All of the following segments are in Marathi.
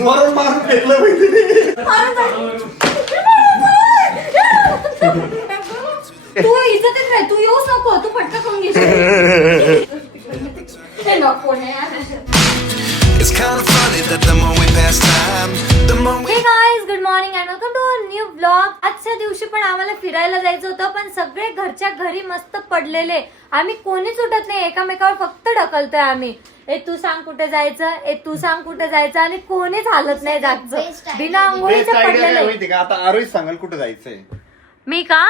जोरात मारून फेकलं माहिती. तू इज्जतच नाही, तू येऊच नको, तू फटका खाऊन घेशील. हे नको हे. It's kind of funny that the more we pass time, the more we... Hey guys, good morning and welcome to a new vlog. आजच्या दिवशी पण आम्हाला फिरायला जायचं होतं, पण सगळे घरच्या घरी मस्त पडलेले. आम्ही कोणीच उठत नाही, एकामेकावर फक्त ढकलतोय आम्ही. ए तू सांग कुठे जायचं, ए तू सांग कुठे जायचं, आणि कोणीच हालत नाही जायचं. बिना आंघोळीचे पडलेले. आता आरोही सांगाल कुठे जायचंय. मी का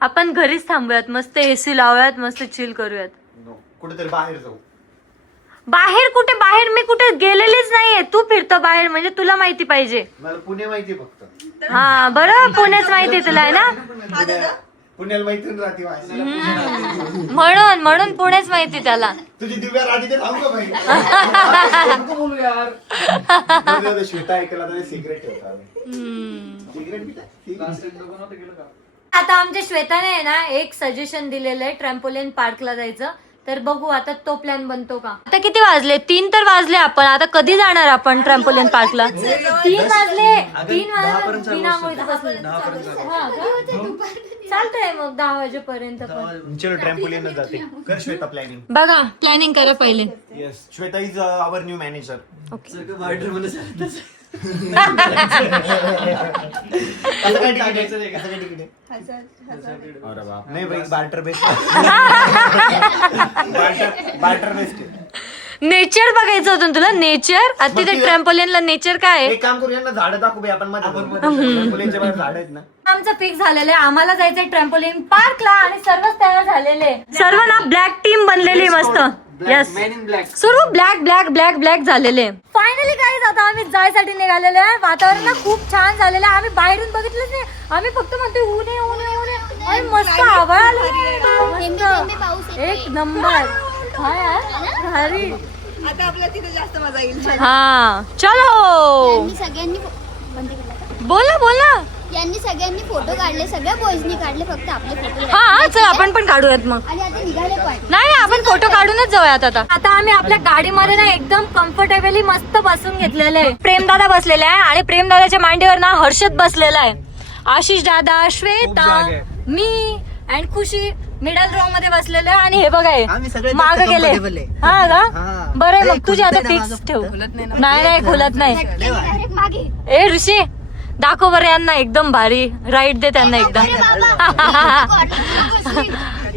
आपण घरीच थांबूयात, मस्त एसी लावूयात, मस्त चिल करूयात. कुठेतरी बाहेर जाऊ. बाहेर कुठे, बाहेर मी कुठे गेलेलीच नाहीये. तू फिरतो बाहेर म्हणजे तुला माहिती पाहिजे. मला पुणे माहिती फक्त. हा बरं, पुणेच माहिती तुला आहे ना. पुण्याला माहिती राहते भाषा. म्हणून पुणेच माहिती त्याला. तुझी दिव्या राधी ते थांब का भाई. बोलू यार. श्वेता ऐकला तरी सिगरेट ठेवता. आता आमच्या श्वेताने आहे ना एक सजेशन दिलेलं आहे ट्रॅम्पोलिन पार्कला जायचं. तर बघू आता तो प्लॅन बनतो का. आता किती वाजले? 3 तर वाजले. आपण आता कधी जाणार आपण ट्रॅम्पोलिन पार्कला? 3 वाजले. 3 वाजले बिना आंघोळीचं बसलं. चालतंय मग 10 वाजेपर्यंत. चलो ट्रॅम्पोलिन जाते. कर श्वेता प्लॅनिंग. बघा प्लॅनिंग करा पहिले. Yes, Shweta is our new manager. नाही भाई, barter best. Barter best. Nature बघायचं होतं तुला. नेचर आता तिथे ट्रॅम्पोलिनला नेचर काय आहे? एक काम करूया ना, झाडं दाखवू भाई आपण. ट्रॅम्पोलिनच्या बाहेर झाड आहेत ना. आमचं फिक्स झालेलं आहे, आम्हाला जायचंय ट्रॅम्पोलिन पार्कला आणि सर्वच तयार झालेले. सर्व ना ब्लॅक टीम बनलेली मस्त. यस, सर्व ब्लॅक ब्लॅक ब्लॅक ब्लॅक झालेले. फायनली गाईज आता आम्ही जायसाठी निघालेलो आहे. वातावरण ना खूप छान झालेलं आहे. आम्ही बाहेरून बघितलंच नाही, आम्ही फक्त म्हणतोय ऊन आहे ऊन आहे ऊन आहे. आणि मस्त आभाळ आलं, एक नंबर. हा यार भारी. आता आपल्याला तिथे जास्त मजा येईल. हा चलो. सगळ्यांनी बोला बोला. यांनी सगळ्यांनी फोटो काढले, सगळ्या बॉईजनी काढले, फक्त आपले फोटो. हा चल आपण पण काढूयात मग. आणि आता निघाले पण. नाही आपण फोटो काढूनच जाऊयात आता. आता आम्ही आपल्या गाडीमध्ये ना एकदम कम्फर्टेबली मस्त बसून घेतलेलं आहे. प्रेमदादा बसलेला आहे आणि प्रेमदादाच्या मांडीवर ना हर्षद बसलेला आहे. आशिष दादा, श्वेता, मी अँड खुशी मिडल रो मध्ये बसलेलं आहे. आणि हे बघा माग गेले. हा का बरं मग तुझी आता फिक्स ठेव. नाही खुलत नाही. मागे ए ऋषी दाखव बरं यांना, एकदम भारी राईड दे त्यांना एकदा.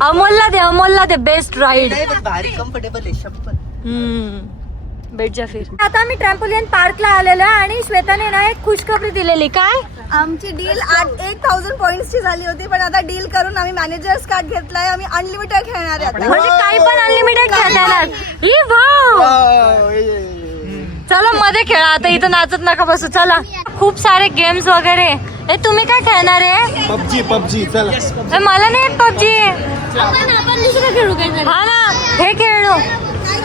अमोलला दे बेस्ट राईड. भारी कम्फर्टेबल आहे शप्पथ. बैठ जा फिर. आता आम्ही ट्रॅम्पोलिन पार्कला आलेलो आहे आणि श्वेताने ना एक खुशखबरी दिलेली. काय? आमची डील 8,000 पॉइंट्सची झाली होती, पण आता डील करून आम्ही मॅनेजर्स कार्ड घेतलाय. आम्ही अनलिमिटेड खेळणार आहे आता. म्हणजे काही पण अनलिमिटेड खेळता येणार. E wow. चला मध्ये खेळा आता, इथं नाचत नका बसू. चला खूप सारे गेम्स वगैरे. ए तुम्ही काय खेळणार आहे? पबजी चला. मला नाही पबजी. आपण दुसरं खेळू काय? हा ना हे खेळू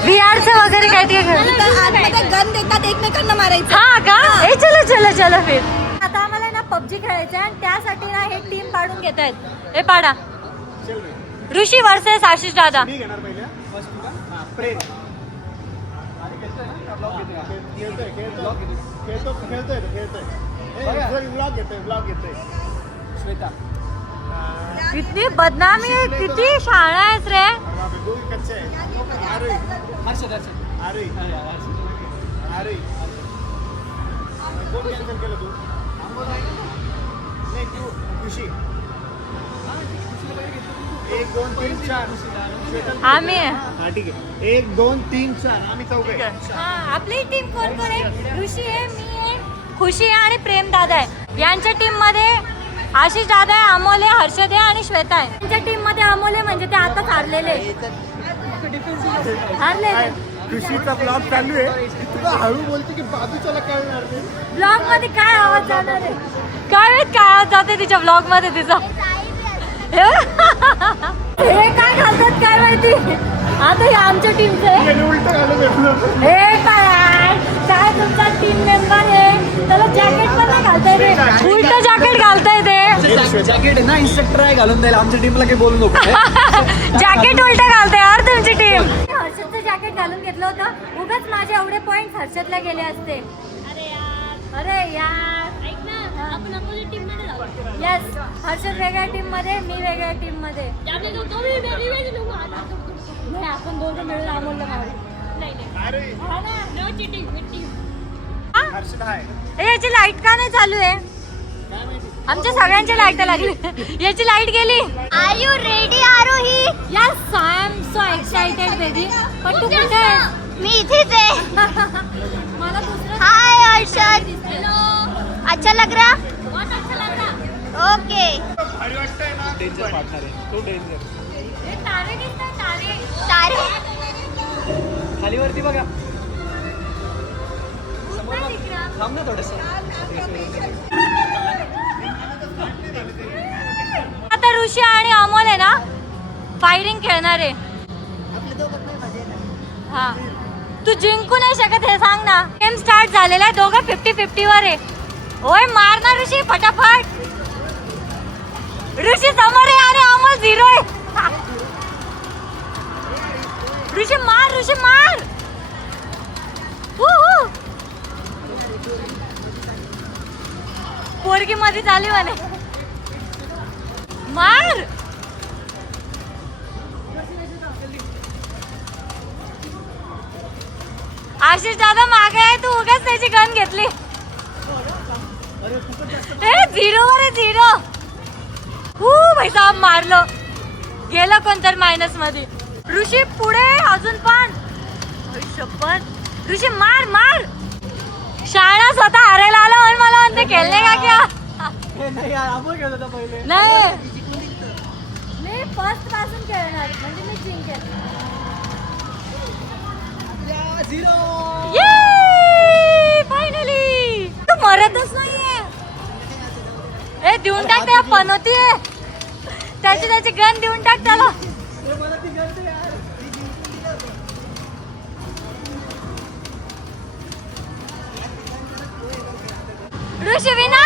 VR चं वगैरे काय ते खेळू. गन देतात एकमेकांना मारायचं. हा का? ए चलो चलो चलो फिर. आता आम्हाला ना पबजी खेळायचं आणि त्यासाठी ना हे टीम काढून घेत आहेत. हे पाडा. ऋषी वर्सेस आशिष दादा. किती बदनामी आहे, किती शाळा आहेस रे. एक दोन तीन चार आम्ही 1 2 3 4 आम्ही चौघे. आपली टीम कोण कोण आहे? ऋषी आहे, मी आहे, खुशी आहे आणि प्रेम दादा आहे. यांच्या टीम मध्ये आशिष दादा आहे, अमोल आहे, हर्षद आहे आणि श्वेता आहे. त्यांच्या टीम मध्ये अमोल आहे म्हणजे ते आताच हारलेले. खुशीचा ब्लॉग चालू आहे. इतकं हळू बोलते की बाजूच्याला कळणार नाही. ब्लॉग मध्ये काय आवाज जाणार आहे? काय माहित काय आवाज जाते तिच्या ब्लॉग मध्ये तिचा. हे काय घालतात काय माहिती. आता हे आमच्या टीमचं उलट घालून. हे काय तुमचा टीम मेंबर आहे त्याला जॅकेट पण नाही घालता येते. उलट जॅकेट घालताय ते. जॅकेट आहे ना, इन्स्ट्रक्टर आहे घालून द्यायला. आमच्या टीमला काही बोलू नको. जॅकेट उलट घालताय यार तुमची टीम. हर्षदचं जॅकेट घालून घेतलं होतं, उगाच माझे एवढे पॉइंट हर्षदला गेले असते. अरे यार ऐक ना आपण अपोजिट टीम मध्ये जाऊ यस, हर्षद वेगळ्या टीम मध्ये, मी वेगळ्या टीम मध्ये. त्यामुळे तो मी वेरी वेरी लोक आता नाही, आपण दोघं मिळून अमोलला मारू. नाही no cheating with team Harshad आहे. ए, याची लाईट का नाही चालू आहे? आमच्या सगळ्यांच्या लाईट लागली. याची लाईट गेली. Are you ready Aarohi yes, I am so excited baby. पण तू कुठे आहेस? मी इथेच आहे मला दुसरं हाय हर्षद हेलो अच्छा लग रहा बहुत अच्छा लग रहा ओके डेंजर पार्टनर आहे तो डेंजर. हे तारे दिसतात, तारे. तारे खालीवरती बघा. कुठं दिसला? थांब ना थोडस. आता ऋषी आणि अमोल आहे ना फायरिंग खेळणार आहे. हा, तू जिंकू नाही शकत हे सांग ना. गेम स्टार्ट झालेला आहे, दोघं 50-50 वर आहे. ओय मार ना ऋषी फटाफट. ऋषी समोर आहे आणि अमोल 0 आहे. ऋषी मार, ऋषी मार. पोरगी मध्ये झाली म्हणे. मार. आशिष दादा मागे आहे, तू उगाच त्याची गन घेतली. 0 वर आहे, 0. भाई साहेब मारलो. गेलं कोणतर मायनस मध्ये. ऋषी पुढे अजून पण. शपथ. ऋषी मार मार. शाळा स्वतः हारायला आला म्हणून मला म्हणते खेळणे का क्या. नाही यार आपण खेळत होता पहिले. नाही, मी फर्स्ट पासून खेळणार म्हणजे मी जिंकेल. फायनली तू मरतच नाहीये. ए, देऊन टाक त्या पनोतीये. त्याची गन देऊन टाक त्याला. ऋषी विना.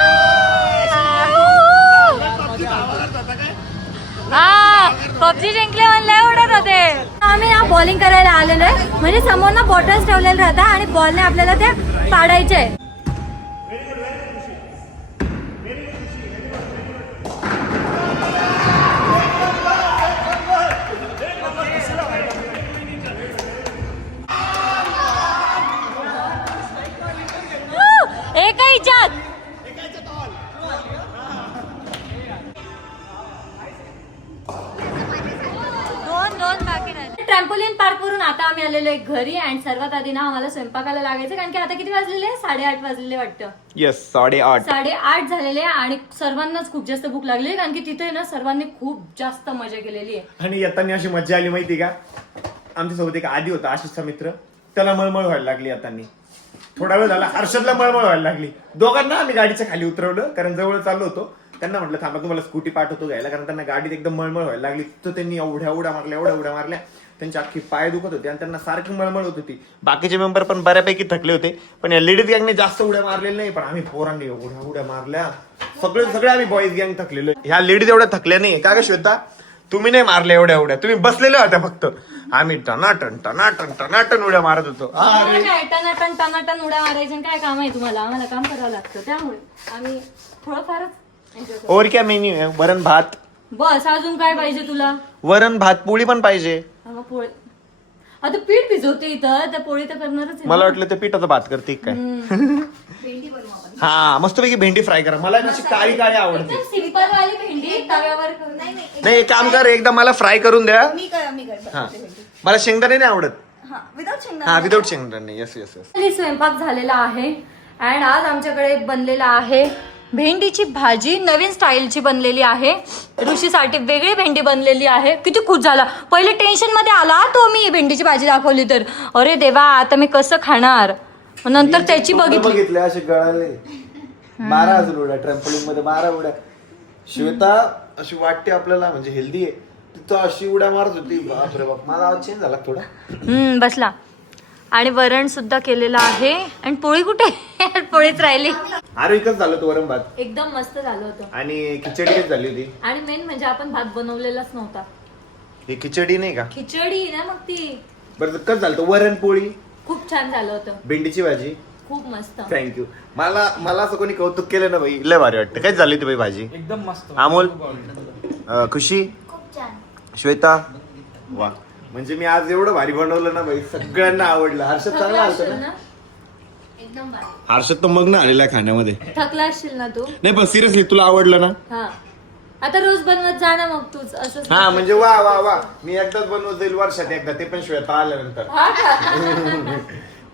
हा, पबजी जिंकले म्हणले उडत होते. आम्ही ना बॉलिंग करायला आलेलो आहे. म्हणजे समोर ना बॉटल्स ठेवलेले राहतात आणि बॉलने आपल्याला ते पाडायचे. एका इच्छात. दोन बाकी राहिले. ट्रॅम्पोलिन पार्क वरून आता आम्ही आलेलो आहे घरी. अँड सर्वात आधी ना आम्हाला स्वयंपाकाला लागायचं, कारण की आता किती वाजलेले? 8:30 वाजलेले वाटतं. येस, 8:30. 8:30 झालेले आणि सर्वांनाच खूप जास्त भूक लागली, कारण की तिथे ना सर्वांनी खूप जास्त मजा केलेली आहे. आणि येताना अशी मजा आली माहिती का, आमच्यासोबत एक आधी होता आशिषचा मित्र, त्याला मळमळ व्हायला लागली येताना. थोडा वेळ झाला हर्षदला मळमळ व्हायला लागली. दोघांना आम्ही गाडीच्या खाली उतरवलं, कारण जवळ चाललो होतो. त्यांना म्हटलं थांबा तुम्हाला स्कूटी पाठवतो घ्यायला, कारण त्यांना गाडीत एकदम मळमळ व्हायला लागली. तर त्यांनी एवढ्या उड्या मारल्या. त्यांची अख्खी पाय दुखत होते आणि त्यांना सारखी मळमळ होत होती. बाकीचे मेंबर पण बऱ्यापैकी थकले होते, पण या लेडीज गँगने जास्त उड्या मारलेल्या नाही. पण आम्ही पोरांनी एवढ्या उड्या मारल्या. सगळे आम्ही बॉईज गँग थकलेलो. ह्या लेडीज एवढ्या थकल्या नाही का ग श्वेता? तुम्ही नाही मारल्या एवढ्या उड्या, तुम्ही बसलेल्या होत्या फक्त. आम्ही टनाटन उड्या मारत होतो. काय टनाटन उड्या मारायचं काय काम आहे तुम्हाला? आम्हाला काम करावं लागतं, त्यामुळे आम्ही थोडंफारच एन्जॉय करतो. और क्या मेन्यू आहे? वरण भात. बस, अजून काय पाहिजे तुला? वरण भात पोळी पण पाहिजे. पोळी आता पीठ भिजवते इथं, तर पोळी तर करणारच आहे. मला वाटलं ते पिठाचा भात करते काय. हा, मस्तपैकी भेंडी फ्राय करा. मला अशी काळी आवडते. सिंपल वाली भेंडी तव्यावर करून. नाही, एक काम कर, एकदा मला फ्राय करून द्या. मी हा, मला शेंगदाणे नाही आवडत. विदाउट विदाउट शेंगदाणे. येस. स्वयंपाक झालेला आहे. अँड आज आमच्याकडे बनलेला आहे भेंडीची भाजी, नवीन स्टाईलची बनलेली आहे. ऋषीसाठी वेगळी भेंडी बनलेली आहे. किती खुश झाला. पहिले टेन्शन मध्ये आला तो, मी भेंडीची भाजी दाखवली तर अरे देवा आता मी कसं खाणार. नंतर त्याची बघितले असे गळाले 12 उड्या ट्रॅम्पोलिन मध्ये 12 उड्या. श्वेता अशी वाटते आपल्याला म्हणजे हेल्दी आहे, तिथं अशी उड्या मारत होती. बापरे बाप, माझा आवाज चेंज झाला थोडा. बसला. आणि वरण सुद्धा केलेलं आहे. आणि पोळी कुठे? पोळीच राहिली. अरे एकच झालं होतं वरण भात. एकदम मस्त झालं होतं. आणि खिचडी झाली होती. आणि मेन म्हणजे आपण भात बनवलेलाच नव्हता. ही खिचडी नाही का? खिचडी ना मग ती. बरं कसं झालं होतं? वरण पोळी, खूप छान झालं होतं. भेंडीची भाजी खूप मस्त. थँक्यू. मला असं कोणी कौतुक केलं ना बाई, लय भारी वाटतं. काय झाली ती बाई भाजी? एकदम मस्त. अमोल, खुशी, खूप छान. श्वेता, वा. म्हणजे मी आज एवढं भारी बनवलं ना बाई, सगळ्यांना आवडलं. हर्षद चांगला थकला आलता असशील ना? ना? एकदम भारी. हर्षद तर मग्न आलेला आहे खाण्यामध्ये. थकला असशील ना तू? नाही पण सिरियसली तुला आवडलं ना? हा. आता रोज बनवत जा ना मग तूच असं. हा म्हणजे वा वा वा. मी एकदाच बनवत जाईल वर्षात एकदा, ते पण श्वेता आल्यानंतर. हा का?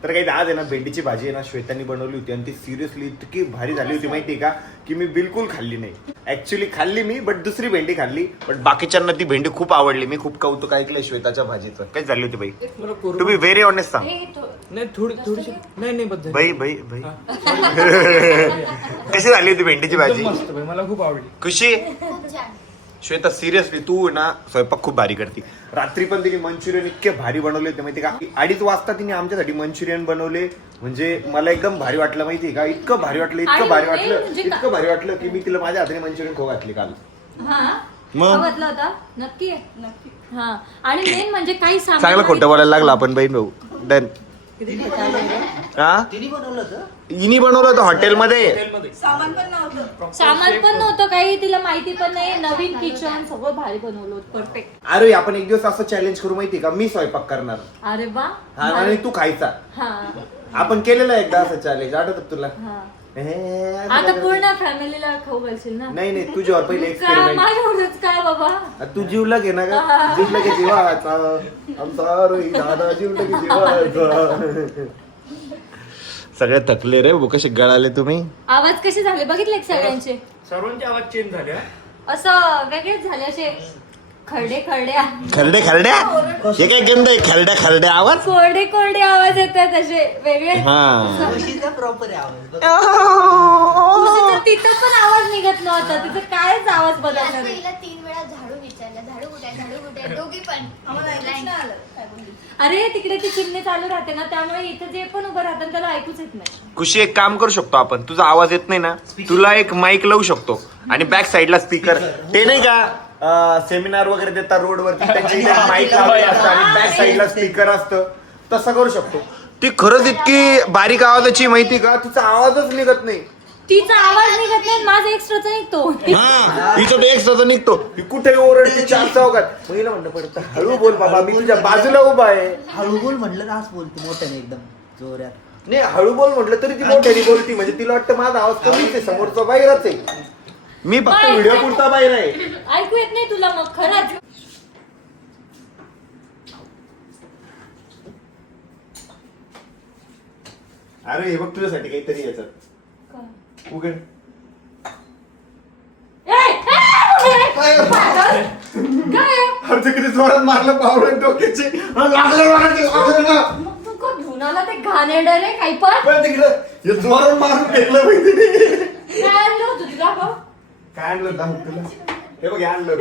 तर काही आज आहे ना, भेंडीची भाजी आहे ना श्वेतानी बनवली होती आणि ती सिरियसली इतकी भारी झाली होती माहितीये का, की मी बिलकुल खाल्ली नाही. ऍक्च्युली खाल्ली मी, बट दुसरी भेंडी खाल्ली. बट बाकीच्यांना ती भेंडी खूप आवडली. मी खूप कौतुक ऐकलंय श्वेताच्या भाजीचं. काय झाली होती बाई? मला कोरडं- तुम्ही व्हेरी ऑनेस्ट सांग. हे थो- नाही थोडीशी नाही बद्ध झाली. बाई बाई बाई कशी झाली होती भेंडीची भाजी? एकदम मस्त बाई, मला खूप आवडली. खुशी, खूप छान. श्वेता सिरियसली तू ना स्वयंपाक खूप भारी करते. रात्री पण तिने मंचुरियन इतके भारी बनवले होते माहिती का. 2:30 वाजता तिने आमच्यासाठी मंचुरियन बनवले. म्हणजे मला एकदम भारी वाटलं माहिती का. इतकं भारी वाटलं, आणि इतकं भारी main वाटलं, म्हणजे इतकं भारी वाटलं की मी तिला माझ्या हाताने मंचुरियन खाऊ घातली काल. हा मग? बघितला होता नक्की हा. आणि मेन म्हणजे काही सामान चांगलं खोटं बोलायला लागला आपण बहीण भाऊ. डन. हा इनी बनवलं होतं हॉटेलमध्ये. हॉटेलमध्ये. सामान पण नव्हतं. सामान पण नव्हतं काही, तिला माहिती पण नाही. नवीन किचन सगळं भारी बनवलं होतं. परफेक्ट. अरे आपण एक दिवस असं चॅलेंज करू माहिती का, मी स्वयंपाक करणार अरे वा. हा, आणि तू खायचा. हा आपण केलेलं आहे एकदा असं चॅलेंज, आठवत तुला? हा. हे, आता पूर्ण फॅमिलीला खाऊ घालशील ना? नाही नाही तुझ्यावर पहिले का एक्सपेरिमेंट. माझ्यावरच का बाबा? तू जीवला घे ना का, जीवला घे जीवाचा आमचा रोही दादा, जीवला घे जीवाचा. सगळे थकले रे, कसे गळाले तुम्ही. आवाज कसे झाले बघितले का सगळ्यांचे? सर्वांचे आवाज चेंज झाले हा. असं वेगळेच झाले असे खरडे खरड्या खरड्या खरड्या, हे काय गंध आहे, खरड्या खरड्या आवाज. कोरडे कोरडे आवाज येतात असे वेगळे. हा उशीचं तिथं पण आवाज निघत नव्हता. तिथं कायच आवाज बदलणार नाही. पहिला 3 वेळा झाडू विचारला, झाडू कुठे आहे, झाडू कुठे आहे, दोघी पण. आम्हाला ऐकूच नाही आलं काय बोलली. अरे तिकडे ती चिमणी चालू राहते ना, त्यामुळे इथं जे पण उभं राहतं त्याला ऐकूच येत नाही. खुशी एक काम करू शकतो आपण, तुझा आवाज येत नाही ना, तुला एक माईक लावू शकतो आणि बॅक साईडला स्पीकर. ते नाही का सेमिनार वगैरे देतात रोडवरती, त्यांच्या इथे माईक लावलेलं असतं आणि बॅक साईडला स्पीकर असतं, तसं करू शकतो. ती खरंच इतकी बारीक आवाजाची माहिती का, तिचा आवाजच निघत नाही. तिचा आवाज निघत नाही, माझा एक्स्ट्राचा निघतो. हा हिचं ते एक्स्ट्राचा निघतो. ही कुठे ओरडते चार चौकात. महिला म्हणलं पडतं हळू बोल बाबा, मी तुझ्या बाजूला उभा आहे. हळू बोल म्हटलं ना, आज बोलते मोठ्याने एकदम जोरात. नाही हळू बोल म्हटलं तरी ती मोठ्याने बोलती. म्हणजे तिला वाटतं माझा आवाज कमीच आहे, समोरचा बाहेरच आहे. मी फक्त व्हिडिओ पुरता बाहेर आहे. ऐकू येत नाही तुला मग खरंच. अरे हे बघ तुझ्यासाठी काहीतरी याच्यात उघड. काय अर्ज किती जोरात मारलं पावलं डोक्याचे. लागलं ना मग तू घेऊन आला ते घाणेरडं रे काही पण. तिकडं हे जोरात मारून फेकलं माहिती. काय आणलं होतं तुला भाऊ? काय आणलं दाम तुला? हे बघ हे आणलं.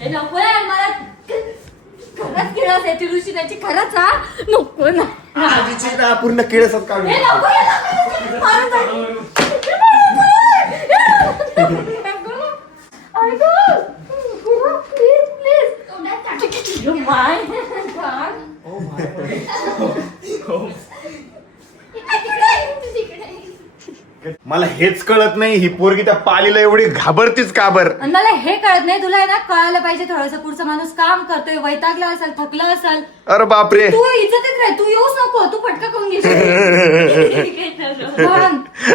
हे नको यार, मला खरंच किळस आहे ऋषी त्याची. खरंच हा नको ना. आधीची ना पूर्ण केळसच काढून. हे नको, हे नको, मारून टाक. ऐकू. Please please. माय मला हेच कळत नाही, ही पोरगी त्या पालीला एवढी घाबरतीच काबर. आणि मला हे कळत नाही, तुला आहे ना कळायला पाहिजे थोडंसं. पुढचा माणूस काम करतोय, वैतागला असेल, थकला असेल, अरे बापरे. तू इज्जतीत राह. तू येऊच नको, तू फटका करून घेशील.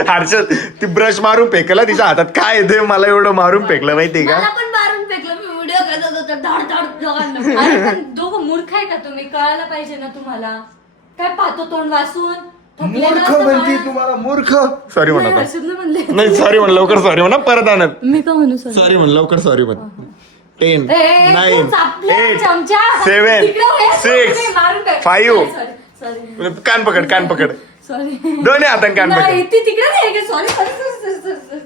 हर्षद ती ब्रश मारून फेकला तिच्या हातात. काय येते मला एवढं मारून फेकलं माहितीये का. मला पण मारून फेकलं. मी व्हिडिओ करत होतो धड धड दोघांना. अरे पण दोघं मूर्ख आहे का तुम्ही? कळायला पाहिजे ना तुम्हाला. काय पाहतो तोंड वाचून? मूर्ख म्हणती तुम्हाला, मूर्ख. सॉरी म्हणा म्हणले. नाही, सॉरी म्हण लवकर, सॉरी म्हणा परत आणत. मी का म्हणू सर? सॉरी म्हण लवकर, सॉरी म्हण. 10 ए, 9 तू चापल्या 8 चमचा. 7 तिकडं वळ, 6 मारून टाक. 5 सॉरी कान पकड, कान पकड. सॉरी. दोन्ही हाताने कान नाही, पकड. ती तिकडे नाही. सॉरी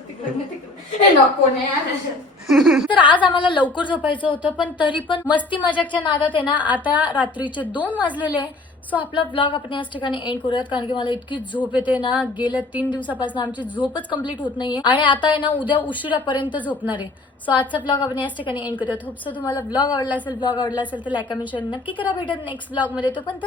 तिकडे नको नाही. तर आज आम्हाला लवकर झोपायचं होतं, पण तरी पण मस्ती मजाकच्या नादात आहे ना, आता रात्रीचे 2 वाजलेले आहे. सो आपला ब्लॉग आपण याच ठिकाणी एंड करूयात, कारण की मला इतकी झोप येते ना, गेल्या 3 दिवसापासून आमची झोपच कम्प्लीट होत नाहीये आणि आता आहे ना उद्या उशिरापर्यंत झोपणार आहे. सो आजचा ब्लॉग आपण याच ठिकाणी एंड करूयात. होप सो तुम्हाला ब्लॉग आवडला असेल तर लाईक कमेंट शेअर नक्की करा. भेटत नेक्स्ट ब्लॉग मध्ये. तोपर्यंत